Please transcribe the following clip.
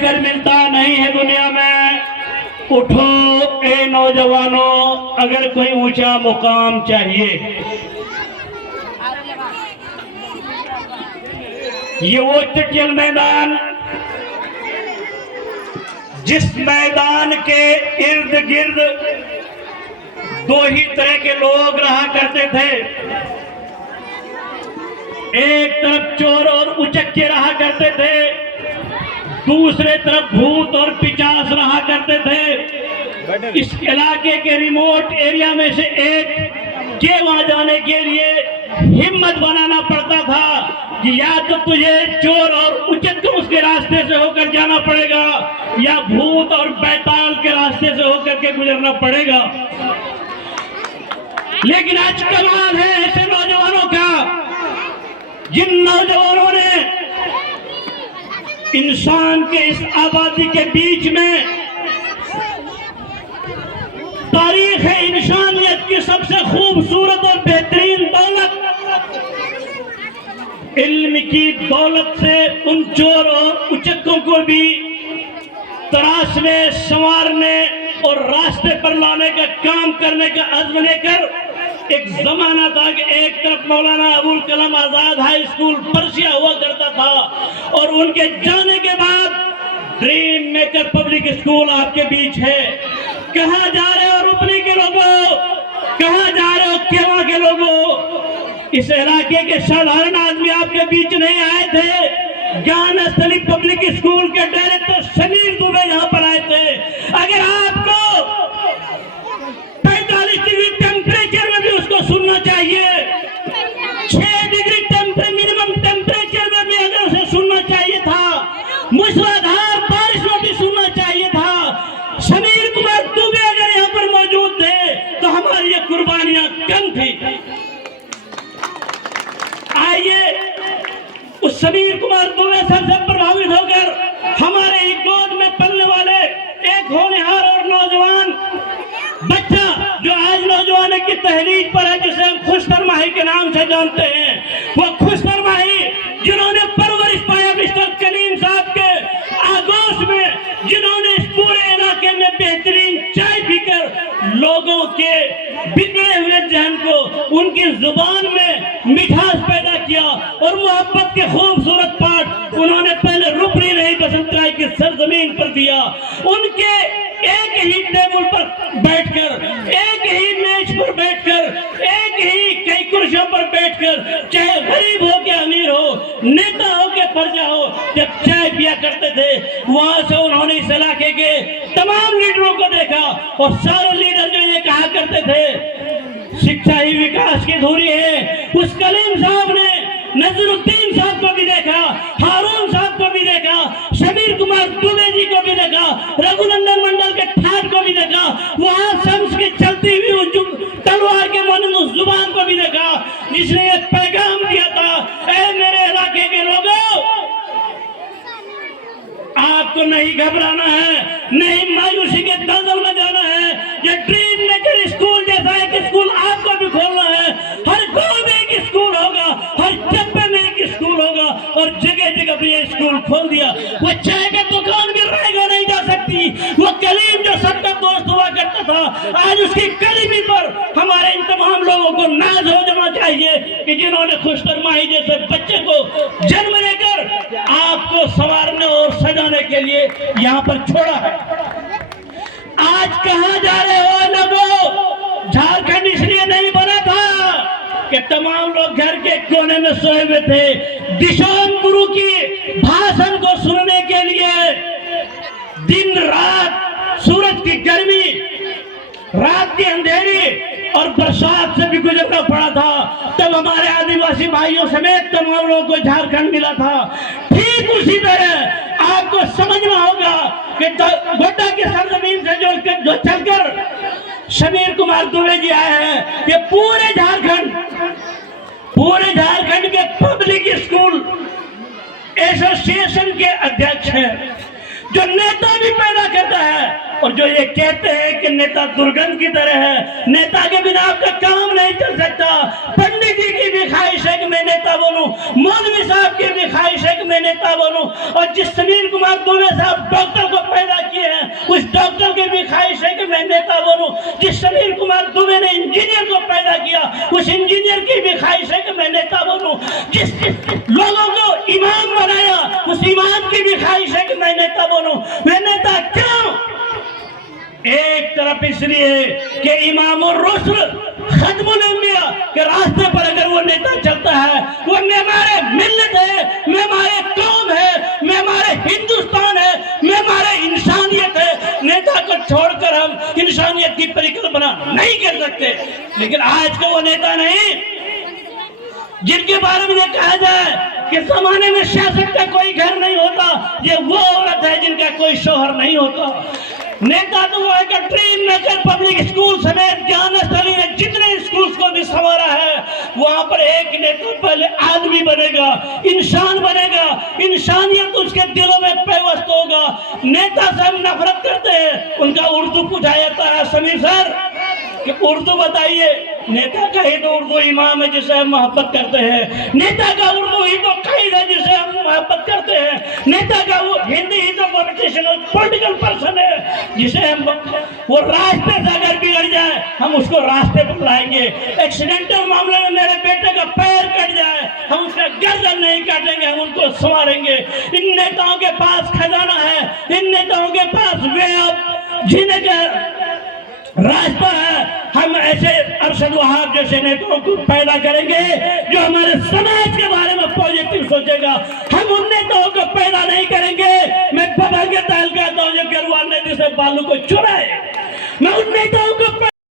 बैठकर मिलता नहीं है दुनिया में। उठो ए नौजवानों, अगर कोई ऊंचा मुकाम चाहिए। ये वो चटियल मैदान, जिस मैदान के इर्द गिर्द दो ही तरह के लोग रहा करते थे। एक तरफ चोर और उचक्के रहा करते थे, दूसरे तरफ भूत और पिशाच रहा करते थे। इस इलाके के रिमोट एरिया में से एक के वहां जाने के लिए हिम्मत बनाना पड़ता था कि या तो तुझे चोर और उचक्कों के रास्ते से होकर जाना पड़ेगा या भूत और बैताल के रास्ते से होकर के गुजरना पड़ेगा। लेकिन आज कमाल है ऐसे नौजवानों का, जिन नौजवानों ने इंसान के इस आबादी के बीच में तारीख है इंसानियत की सबसे खूबसूरत और बेहतरीन दौलत, इल्म की दौलत से उन चोर और उचक्कों को भी तराशने, संवारने और रास्ते पर लाने का काम करने का अज़्म लेकर एक जमाना था कि एक तरफ Maulana Abul Kalam Azad high school Persia हुआ करता था और उनके जाने के बाद ड्रीम मेकर पब्लिक स्कूल आपके बीच है। कहाँ जा रहे हो रुपनी के लोगों, कहाँ जा रहे हो केवा के लोगों? इस इलाके के साधारण आदमी आपके बीच नहीं आए थे। ज्ञान स्थली पब्लिक स्कूल के डायरेक्टर समीर दुबे यहाँ पर आए थे। अगर आपको 45 डिग्री टेम्परेचर में भी उसको सुनना चाहिए, 6 डिग्री मिनिमम टेम्परेचर में भी अगर उसे सुनना चाहिए था, मूसलाधार बारिश में भी सुनना चाहिए था, समीर कुमार दुबे अगर यहाँ पर मौजूद थे तो हमारी ये कुर्बानियां कम थी। आइए उस समीर कुमार दुबे से प्रभावित होकर हमारे ही गोद में पलने वाले एक होनहार और नौजवान बच्चा जो आज नौजवान की तहरीक पर है, जिसे हम खुशतर माही के नाम से जानते हैं, वो खुशतर माही जिन्होंने परवरिश पाया मिस्टर कलीम साहब के आगोश में, जिन्होंने इस पूरे इलाके में बेहतरीन चाय पीकर लोगों के बिगड़े हुए जहन को उनकी जुबान में मिठास पैदा किया और मोहब्बत के खूबसूरत पाठ उन्होंने पहले रुपनी नहीं बसंतराय की सरजमीन पर दिया। उनके एक ही टेबल पर बैठकर, एक ही मेज पर बैठकर, एक ही कई कुर्सियों पर बैठकर, चाहे गरीब हो के अमीर हो, नेता हो के प्रजा हो, जब चाय पिया करते थे वहां से उन्होंने इस इलाके के तमाम लीडरों को देखा और सारे लीडर जो ये कहा करते थे शिक्षा ही विकास की धुरी है। उस कलीम साहब ने नजरुद्दीन साहब को भी देखा, हारून साहब को भी देखा, समीर कुमार दुबे जी को भी देखा, रघुनंदन मंडल के ठाट को भी देखा, वहां शम्स की चलती हुई तलवार के मानंद उस जुबान को भी देखा जिसने ये पैगाम दिया था, ऐ मेरे इलाके के लोगों, आपको नहीं घबराना है, नहीं मायूसी के दलदल में जाना है। ये ड्रीम मेकर स्कूल जैसा एक स्कूल आपको भी खोलना है। हर गांव में एक स्कूल होगा, हर जब्बे में एक स्कूल होगा और जगह जगह भी ये स्कूल खोल दिया। वो चाय का दुकान भी रहेगा नहीं जा सकती। वो कलीम जो सबका दोस्त हुआ करता था, आज उसकी कलीमी पर हमारे इन तमाम लोगों को नाज हो जाना चाहिए कि जिन्होंने खुशतर माही जैसे बच्चे को जन्म लेकर आपको संवारने और सजाने के लिए यहाँ पर छोड़ा है। आज कहाँ जा रहे हो लोगों? झारखंड इसलिए नहीं बना था कि तमाम लोग घर के कोने में सोए हुए थे। दिशोम गुरु की भाषण को सुनने के लिए दिन रात सूरज की गर्मी, रात की अंधेरी और बरसात से भी गुजरना पड़ा था। तब हमारे आदिवासी भाइयों समेत तमाम लोगों को झारखंड मिला था। ठीक उसी तरह आपको समझना होगा कि गोड्डा की सरजमीन से जो चलकर समीर कुमार दुबे जी आए हैं, ये पूरे झारखंड के पब्लिक स्कूल एसोसिएशन के अध्यक्ष हैं, जो नेता भी पैदा करता है और जो ये कहते हैं कि नेता दुर्गंध की तरह है, नेता के बिना आपका काम नहीं चल सकता। पंडित जी की भी ख्वाहिश है कि मैं नेता बनूं, मौलवी साहब की भी ख्वाहिश है कि मैं नेता बनूं, और जिस समीर कुमार दुबे साहब तरफ इसलिए कि इमाम रुस्ल खत्मुल अंबिया के रास्ते पर अगर वो नेता चलता है, वो मेमारे मिल्लत है, मेमारे कौम है, मेमारे हिंदुस्तान है, मेमारे इंसानियत है। नेता को छोड़कर हम इंसानियत की परिकल्पना नहीं कर सकते। लेकिन आज का वो नेता नहीं जिनके बारे में ये कहा जाए कि जमाने में सियासत का कोई घर नहीं होता, ये वो औरत है जिनका कोई शोहर नहीं होता। नेता तो वो है कि ड्रीम मेकर पब्लिक स्कूल समेत ज्ञान स्थली ने जितने स्कूल्स को भी संवारा है, वहां पर एक नेता पहले आदमी बनेगा, इंसान बनेगा, इंसानियत उसके दिलों में पैवस्त होगा। नेता से हम नफरत करते हैं। उनका उर्दू पूछा जाता है, समीर सर कि उर्दू बताइए। नेता का ही तो उर्दू इमाम है जिसे हम मोहब्बत करते हैं। नेता का उर्दू ही तो कायद है जिसे हम मोहब्बत करते हैं। नेता का वो हिंदी ही तो पॉलिटिकल पर्सन है जिसे हम, वो रास्ते से अगर बिगड़ जाए हम उसको रास्ते पर लाएंगे। एक्सीडेंटल मामले में मेरे बेटे का पैर कट जाए हम उसका गर्दन नहीं काटेंगे, हम उनको संवारेंगे। इन नेताओं के पास खजाना है, इन नेताओं के पास वे अब जीने का रास्ता है। हम ऐसे अरशद वहाब जैसे नेताओं को पैदा करेंगे जो हमारे समाज के बारे में पॉजिटिव सोचेगा। हम उन नेताओं को पैदा नहीं करेंगे। मैं बाबा के ताल कहता हूँ जो गरवान ने जिसे बालू को चुराए, मैं उन नेताओं